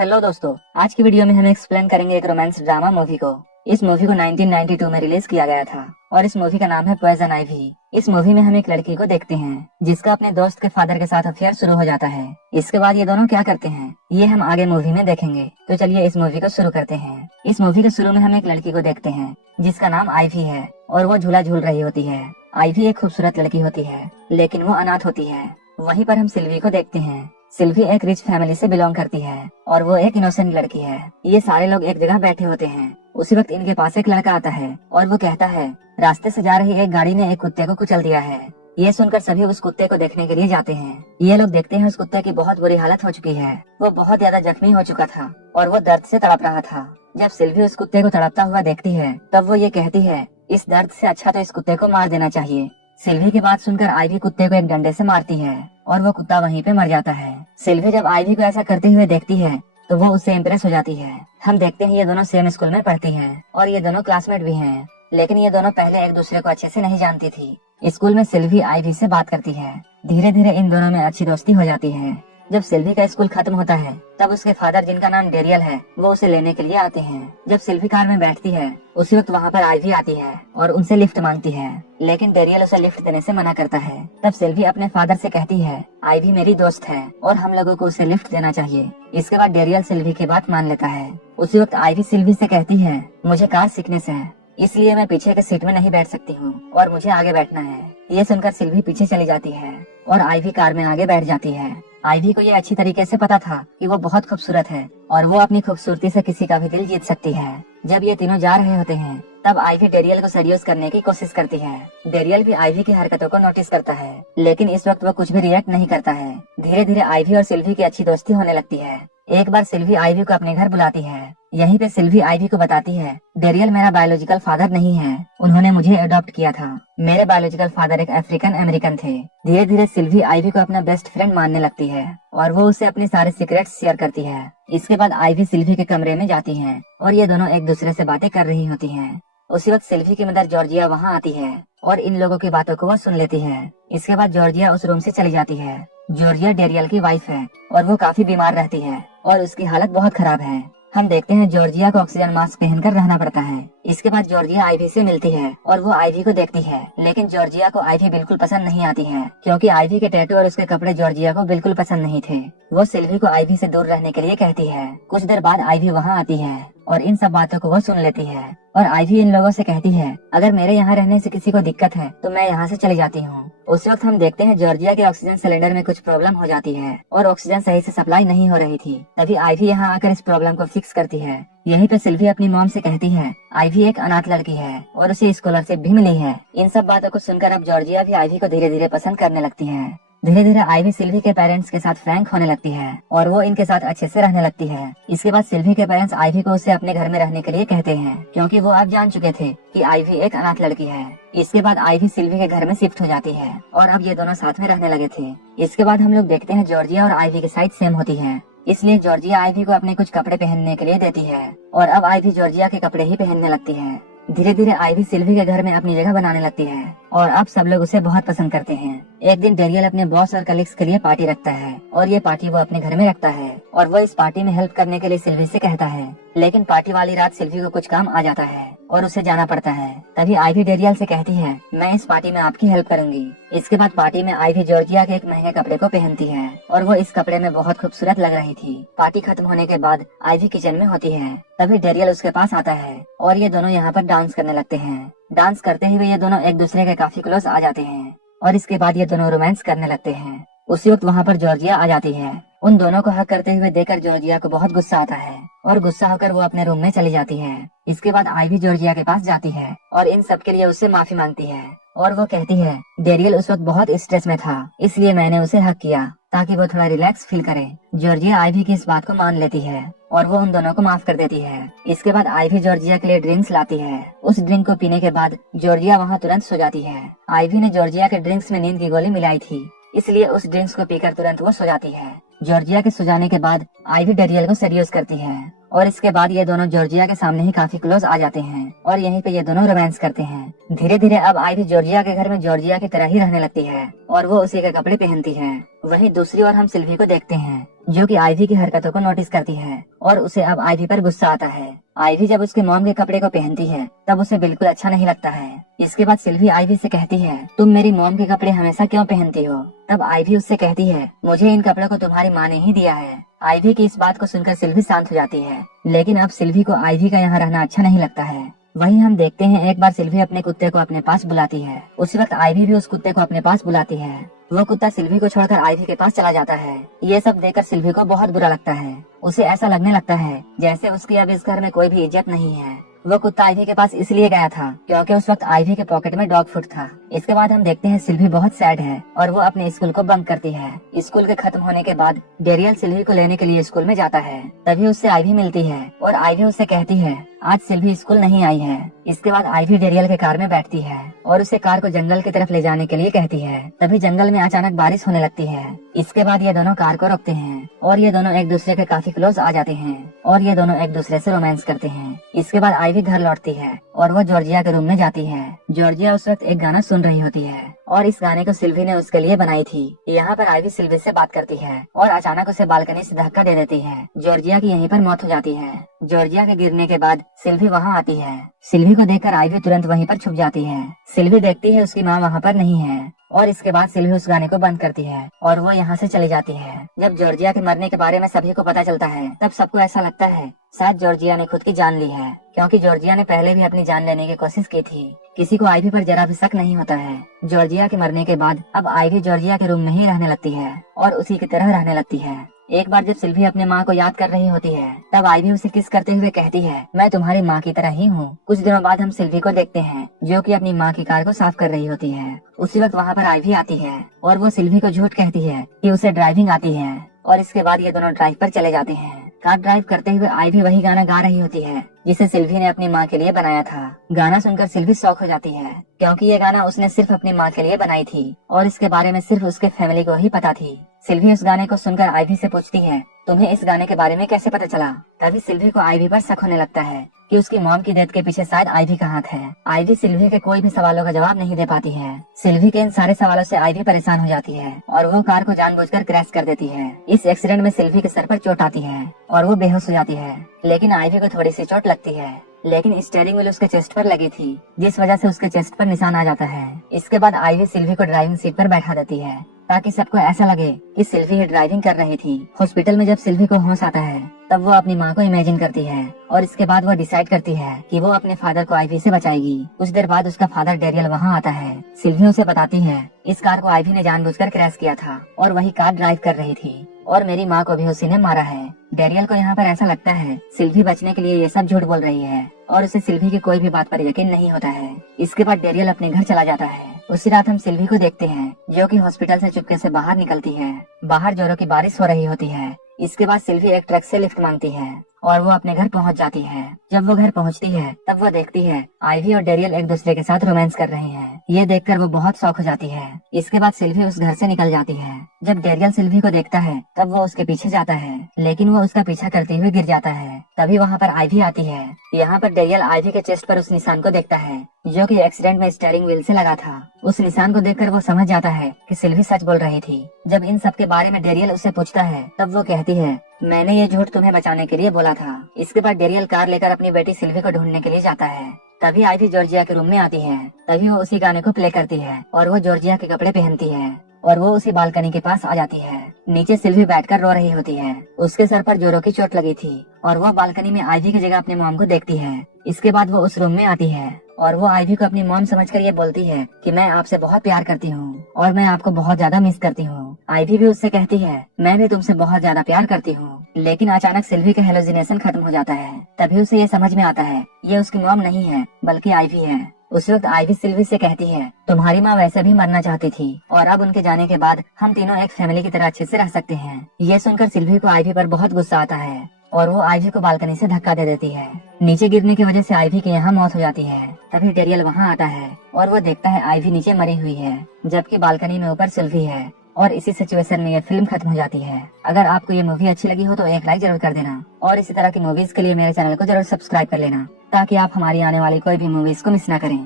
Hello दोस्तों, आज की वीडियो में हम एक्सप्लेन करेंगे एक रोमांस ड्रामा मूवी को। इस मूवी को 1992 में रिलीज किया गया था और इस मूवी का नाम है पॉइजन आइवी। इस मूवी में हम एक लड़की को देखते हैं जिसका अपने दोस्त के फादर के साथ अफेयर शुरू हो जाता है। इसके बाद ये दोनों क्या करते हैं ये हम आगे मूवी में देखेंगे। तो चलिए इस मूवी को शुरू करते हैं। इस मूवी के शुरू में हम एक लड़की को देखते हैं जिसका नाम आइवी है और वो झूला झूल रही होती है। आइवी एक खूबसूरत लड़की होती है लेकिन वो अनाथ होती है। वहीं पर हम सिल्वी को देखते हैं। सिल्वी एक रिच फैमिली से बिलोंग करती है और वो एक इनोसेंट लड़की है। ये सारे लोग एक जगह बैठे होते हैं। उसी वक्त इनके पास एक लड़का आता है और वो कहता है रास्ते से जा रही एक गाड़ी ने एक कुत्ते को कुचल दिया है। ये सुनकर सभी उस कुत्ते को देखने के लिए जाते हैं। ये लोग देखते हैं उस कुत्ते की बहुत बुरी हालत हो चुकी है। वो बहुत ज्यादा जख्मी हो चुका था और वो दर्द से तड़प रहा था। जब सिल्वी उस कुत्ते को तड़पता हुआ देखती है तब वो ये कहती है इस दर्द से अच्छा तो इस कुत्ते को मार देना चाहिए। सिल्वी की बात सुनकर आइवी कुत्ते को एक डंडे से मारती है और वो कुत्ता वहीं पे मर जाता है। सिल्वी जब आइवी को ऐसा करते हुए देखती है तो वो उससे इम्प्रेस हो जाती है। हम देखते हैं ये दोनों सेम स्कूल में पढ़ती हैं और ये दोनों क्लासमेट भी हैं, लेकिन ये दोनों पहले एक दूसरे को अच्छे से नहीं जानती थी। स्कूल में सिल्वी आइवी से बात करती है। धीरे धीरे इन दोनों में अच्छी दोस्ती हो जाती है। जब सिल्वी का स्कूल खत्म होता है तब उसके फादर जिनका नाम डेरियल है वो उसे लेने के लिए आते हैं। जब सिल्वी कार में बैठती है उसी वक्त वहाँ पर आइवी आती है और उनसे लिफ्ट मांगती है, लेकिन डेरियल उसे लिफ्ट देने से मना करता है। तब सिल्वी अपने फादर से कहती है आइवी मेरी दोस्त है और हम लोगों को उसे लिफ्ट देना चाहिए। इसके बाद डेरियल सिल्वी की बात मान लेता है। उसी वक्त आइवी सिल्वी से कहती है मुझे कार सिकनेस है इसलिए मैं पीछे के सीट में नहीं बैठ सकती हूँ और मुझे आगे बैठना है। ये सुनकर सिल्वी पीछे चली जाती है और आइवी कार में आगे बैठ जाती है। आइवी को ये अच्छी तरीके से पता था कि वो बहुत खूबसूरत है और वो अपनी खूबसूरती से किसी का भी दिल जीत सकती है। जब ये तीनों जा रहे होते हैं तब आइवी डेरियल को सेड्यूस करने की कोशिश करती है। डेरियल भी आइवी की हरकतों को नोटिस करता है लेकिन इस वक्त वो कुछ भी रिएक्ट नहीं करता है। धीरे धीरे आइवी और सिल्वी की अच्छी दोस्ती होने लगती है। एक बार सिल्वी आइवी को अपने घर बुलाती है। यहीं पे सिल्वी आइवी को बताती है डेरियल मेरा बायोलॉजिकल फादर नहीं है, उन्होंने मुझे अडॉप्ट किया था। मेरे बायोलॉजिकल फादर एक अफ्रीकन अमेरिकन थे। धीरे धीरे सिल्वी आइवी को अपना बेस्ट फ्रेंड मानने लगती है और वो उसे अपने सारे सीक्रेट्स शेयर करती है। इसके बाद आइवी सिल्वी के कमरे में जाती है और ये दोनों एक दूसरे से बातें कर रही होती हैं। उसी वक्त सिल्वी की मदर जॉर्जिया वहाँ आती है और इन लोगों की बातों को वो सुन लेती है। इसके बाद जॉर्जिया उस रूम से चली जाती है। जॉर्जिया डेरियल की वाइफ है और वो काफी बीमार रहती है और उसकी हालत बहुत खराब है। हम देखते हैं जॉर्जिया को ऑक्सीजन मास्क पहनकर रहना पड़ता है। इसके बाद जॉर्जिया आइवी से मिलती है और वो आइवी को देखती है, लेकिन जॉर्जिया को आइवी बिल्कुल पसंद नहीं आती है क्योंकि आइवी के टैटू और उसके कपड़े जॉर्जिया को बिल्कुल पसंद नहीं थे। वो सिल्वी को आइवी से दूर रहने के लिए कहती है। कुछ देर बाद आइवी वहाँ आती है और इन सब बातों को वो सुन लेती है और आइवी इन लोगों से कहती है अगर मेरे यहाँ रहने से किसी को दिक्कत है तो मैं यहाँ से चली जाती हूँ। उस वक्त हम देखते हैं जॉर्जिया के ऑक्सीजन सिलेंडर में कुछ प्रॉब्लम हो जाती है और ऑक्सीजन सही से सप्लाई नहीं हो रही थी। तभी आइवी यहाँ आकर इस प्रॉब्लम को फिक्स करती है। यहीं पे सिल्वी अपनी मॉम से कहती है आइवी एक अनाथ लड़की है और उसे स्कॉलरशिप भी मिली है। इन सब बातों को सुनकर अब जॉर्जिया भी आइवी को धीरे धीरे पसंद करने लगती है। धीरे धीरे आइवी सिल्वी के पेरेंट्स के साथ फ्रैंक होने लगती है और वो इनके साथ अच्छे से रहने लगती है। इसके बाद सिल्वी के पेरेंट्स आइवी को उसे अपने घर में रहने के लिए कहते हैं क्योंकि वो अब जान चुके थे कि आइवी एक अनाथ लड़की है। इसके बाद आइवी सिल्वी के घर में शिफ्ट हो जाती है और अब ये दोनों साथ में रहने लगे थे। इसके बाद हम लोग देखते हैं जॉर्जिया और आइवी की साइज सेम होती है, इसलिए जॉर्जिया आइवी को अपने कुछ कपड़े पहनने के लिए देती है और अब आइवी जॉर्जिया के कपड़े ही पहनने लगती है। धीरे धीरे आइवी सिल्वी के घर में अपनी जगह बनाने लगती है और अब सब लोग उसे बहुत पसंद करते हैं। एक दिन डेरियल अपने बॉस और कलीग्स के लिए पार्टी रखता है और ये पार्टी वो अपने घर में रखता है और वो इस पार्टी में हेल्प करने के लिए सिल्वी से कहता है, लेकिन पार्टी वाली रात सिल्वी को कुछ काम आ जाता है और उसे जाना पड़ता है। तभी आइवी डेरियल से कहती है मैं इस पार्टी में आपकी हेल्प करूंगी। इसके बाद पार्टी में आइवी जॉर्जिया के एक महंगे कपड़े को पहनती है और वो इस कपड़े में बहुत खूबसूरत लग रही थी। पार्टी खत्म होने के बाद आइवी किचन में होती है। तभी डेरियल उसके पास आता है और ये दोनों यहाँ पर डांस करने लगते हैं। डांस करते हुए ये दोनों एक दूसरे के काफी क्लोज आ जाते हैं और इसके बाद ये दोनों रोमांस करने लगते हैं। उसी वक्त वहाँ पर जॉर्जिया आ जाती है। उन दोनों को हक करते हुए देखकर जॉर्जिया को बहुत गुस्सा आता है और गुस्सा होकर वो अपने रूम में चली जाती है। इसके बाद आइवी जॉर्जिया के पास जाती है और इन सब के लिए उससे माफी मांगती है और वो कहती है डेरियल उस वक्त बहुत स्ट्रेस में था इसलिए मैंने उसे हक किया ताकि वो थोड़ा रिलैक्स फील करे। जॉर्जिया आइवी की इस बात को मान लेती है और वो उन दोनों को माफ कर देती है। इसके बाद आइवी जॉर्जिया के लिए ड्रिंक्स लाती है। उस ड्रिंक को पीने के बाद जॉर्जिया वहाँ तुरंत सो जाती है। आइवी ने जॉर्जिया के ड्रिंक्स में नींद की गोली मिलाई थी इसलिए उस ड्रिंक्स को पीकर तुरंत वो सो जाती है। जॉर्जिया के सो जाने के बाद आइवी डेरियल को सेड्यूस करती है और इसके बाद ये दोनों जॉर्जिया के सामने ही काफी क्लोज आ जाते हैं और यहीं पे ये दोनों रोमांस करते हैं। धीरे धीरे अब आइवी जॉर्जिया के घर में जॉर्जिया की तरह ही रहने लगती है और वो उसी के कपड़े पहनती है। वहीं दूसरी ओर हम सिल्वी को देखते हैं जो कि आइवी की हरकतों को नोटिस करती है और उसे अब आइवी पर गुस्सा आता है। आइवी जब उसके मॉम के कपड़े को पहनती है तब उसे बिल्कुल अच्छा नहीं लगता है। इसके बाद सिल्वी आइवी से कहती है, तुम मेरी मॉम के कपड़े हमेशा क्यों पहनती हो? तब आइवी उससे कहती है, मुझे इन कपड़ों को तुम्हारी माँ ने ही दिया है। आइवी की इस बात को सुनकर सिल्वी शांत हो जाती है, लेकिन अब सिल्वी को आइवी का यहाँ रहना अच्छा नहीं लगता है। वहीं हम देखते हैं एक बार सिल्वी अपने कुत्ते को अपने पास बुलाती है। उसी वक्त आइवी भी उस कुत्ते को अपने पास बुलाती है। वो कुत्ता सिल्वी को छोड़कर आइवी के पास चला जाता है। ये सब देखकर सिल्वी को बहुत बुरा लगता है। उसे ऐसा लगने लगता है जैसे उसकी अब इस घर में कोई भी इज्जत नहीं है। वो कुत्ता आइवी के पास इसलिए गया था क्योंकि उस वक्त आइवी के पॉकेट में डॉग फूड था। इसके बाद हम देखते हैं सिल्वी बहुत सैड है और वो अपने स्कूल को बंक करती है। स्कूल के खत्म होने के बाद डेरियल सिल्वी को लेने के लिए स्कूल में जाता है। तभी उससे आइवी मिलती है और आइवी उससे कहती है, आज सिल्वी स्कूल नहीं आई है। इसके बाद आइवी डेरियल के कार में बैठती है और उसे कार को जंगल की तरफ ले जाने के लिए कहती है। तभी जंगल में अचानक बारिश होने लगती है। इसके बाद ये दोनों कार को रोकते हैं और ये दोनों एक दूसरे के काफी क्लोज आ जाते हैं और ये दोनों एक दूसरे से रोमांस करते हैं। इसके बाद आइवी घर लौटती है और वो जॉर्जिया के रूम में जाती है। जॉर्जिया उस वक्त एक गाना सुन रही होती है और इस गाने को सिल्वी ने उसके लिए बनाई थी। यहाँ पर आइवी सिल्वी से बात करती है और अचानक उसे बालकनी से धक्का दे देती है। जॉर्जिया की यहीं पर मौत हो जाती है। जॉर्जिया के गिरने के बाद सिल्वी वहाँ आती है। सिल्वी को देखकर आइवी तुरंत वहीं पर छुप जाती है। सिल्वी देखती है उसकी माँ वहाँ पर नहीं है और इसके बाद सिल्वी उस गाने को बंद करती है और वो यहाँ से चली जाती है। जब जॉर्जिया के मरने के बारे में सभी को पता चलता है तब सबको ऐसा लगता है शायद जॉर्जिया ने खुद की जान ली है, क्योंकि जॉर्जिया ने पहले भी अपनी जान लेने की कोशिश की थी। किसी को आइवी पर जरा भी शक नहीं होता है। जॉर्जिया के मरने के बाद अब आइवी जॉर्जिया के रूम में ही रहने लगती है और उसी की तरह रहने लगती है। एक बार जब सिल्वी अपने माँ को याद कर रही होती है तब आइवी उसे किस करते हुए कहती है, मैं तुम्हारी माँ की तरह ही हूँ। कुछ दिनों बाद हम सिल्वी को देखते हैं जो कि अपनी माँ की कार को साफ कर रही होती है। उसी वक्त वहाँ पर आइवी आती है और वो सिल्वी को झूठ कहती है कि उसे ड्राइविंग आती है और इसके बाद ये दोनों ड्राइव पर चले जाते हैं। कार ड्राइव करते हुए आइवी वही गाना गा रही होती है जिसे सिल्वी ने अपनी माँ के लिए बनाया था। गाना सुनकर सिल्वी शॉक हो जाती है क्योंकि ये गाना उसने सिर्फ अपनी माँ के लिए बनाई थी और इसके बारे में सिर्फ उसके फैमिली को ही पता थी। सिल्वी उस गाने को सुनकर आइवी से पूछती है, तुम्हें इस गाने के बारे में कैसे पता चला? तभी सिल्वी को आइवी पर शक होने लगता है कि उसकी मॉम की डेथ के पीछे शायद आइवी का हाथ है। आइवी सिल्वी के कोई भी सवालों का जवाब नहीं दे पाती है। सिल्वी के इन सारे सवालों से आइवी परेशान हो जाती है और वो कार को जानबूझकर क्रैश कर देती है। इस एक्सीडेंट में सिल्वी के सर पर चोट आती है और वो बेहोश हो जाती है, लेकिन आइवी को थोड़ी सी चोट लगती है। लेकिन स्टीयरिंग व्हील उसके चेस्ट पर लगी थी जिस वजह से उसके चेस्ट पर निशान आ जाता है। इसके बाद आइवी सिल्वी को ड्राइविंग सीट पर बैठा देती है ताकि सबको ऐसा लगे कि सिल्वी ही ड्राइविंग कर रही थी। हॉस्पिटल में जब सिल्वी को होश आता है तब वो अपनी माँ को इमेजिन करती है और इसके बाद वो डिसाइड करती है कि वो अपने फादर को आइवी से बचाएगी। कुछ देर बाद उसका फादर डेरियल वहाँ आता है। सिल्वी उसे बताती है, इस कार को आइवी ने जानबूझकर क्रैश किया था और वही कार ड्राइव कर रही थी और मेरी माँ को भी उसी ने मारा है। डेरियल को यहाँ पर ऐसा लगता है सिल्वी बचने के लिए ये सब झूठ बोल रही है और उसे सिल्वी की कोई भी बात पर यकीन नहीं होता है। इसके बाद डेरियल अपने घर चला जाता है। उसी रात हम सिल्वी को देखते हैं जो कि हॉस्पिटल से चुपके से बाहर निकलती है। बाहर जोरों की बारिश हो रही होती है। इसके बाद सिल्वी एक ट्रक से लिफ्ट मांगती है और वो अपने घर पहुंच जाती है। जब वो घर पहुंचती है तब वो देखती है आइवी और डेरियल एक दूसरे के साथ रोमांस कर रहे हैं। ये देखकर वो बहुत शॉक हो जाती है। इसके बाद सिल्वी उस घर से निकल जाती है। जब डेरियल सिल्वी को देखता है तब वो उसके पीछे जाता है, लेकिन वो उसका पीछा करते हुए गिर जाता है। तभी वहाँ पर आइवी आती है। यहाँ पर डेरियल आइवी के चेस्ट पर उस निशान को देखता है जो कि एक्सीडेंट में स्टीयरिंग व्हील से लगा था। उस निशान को देखकर वो समझ जाता है कि सिल्वी सच बोल रही थी। जब इन सब के बारे में डेरियल उससे पूछता है तब वो कहती है, मैंने ये झूठ तुम्हें बचाने के लिए बोला था। इसके बाद डेरियल कार लेकर अपनी बेटी सिल्वी को ढूंढने के लिए जाता है। तभी आइवी जॉर्जिया के रूम में आती है। तभी वो उसी गाने को प्ले करती है और वो जॉर्जिया के कपड़े पहनती है और वो उसी बालकनी के पास आ जाती है। नीचे सिल्वी बैठकर रो रही होती है। उसके सर पर जोरों की चोट लगी थी और वो बालकनी में आइवी की जगह अपने मॉम को देखती है। इसके बाद वो उस रूम में आती है और वो आइवी को अपनी मॉम समझकर ये बोलती है कि मैं आपसे बहुत प्यार करती हूँ और मैं आपको बहुत ज्यादा मिस करती हूँ। आइवी भी उससे कहती है, मैं भी तुमसे बहुत ज्यादा प्यार करती हूँ। लेकिन अचानक सिल्वी का हेलोजिनेशन खत्म हो जाता है। तभी उसे ये समझ में आता है ये उसकी मॉम नहीं है बल्कि आइवी है। उस वक्त आइवी सिल्वी से कहती है, तुम्हारी माँ वैसे भी मरना चाहती थी और अब उनके जाने के बाद हम तीनों एक फैमिली की तरह अच्छे से रह सकते हैं। ये सुनकर सिल्वी को आइवी पर बहुत गुस्सा आता है और वो आइवी को बालकनी से धक्का दे देती है। नीचे गिरने की वजह से आइवी के यहाँ मौत हो जाती है। तभी डेरियल वहाँ आता है और वो देखता है आइवी नीचे मरी हुई है जबकि बालकनी में ऊपर सिल्वी है और इसी सिचुएशन में ये फिल्म खत्म हो जाती है। अगर आपको ये मूवी अच्छी लगी हो तो एक लाइक जरूर कर देना और इसी तरह की मूवीज के लिए मेरे चैनल को जरूर सब्सक्राइब कर लेना ताकि आप हमारी आने वाली कोई भी मूवीज को मिस ना करें।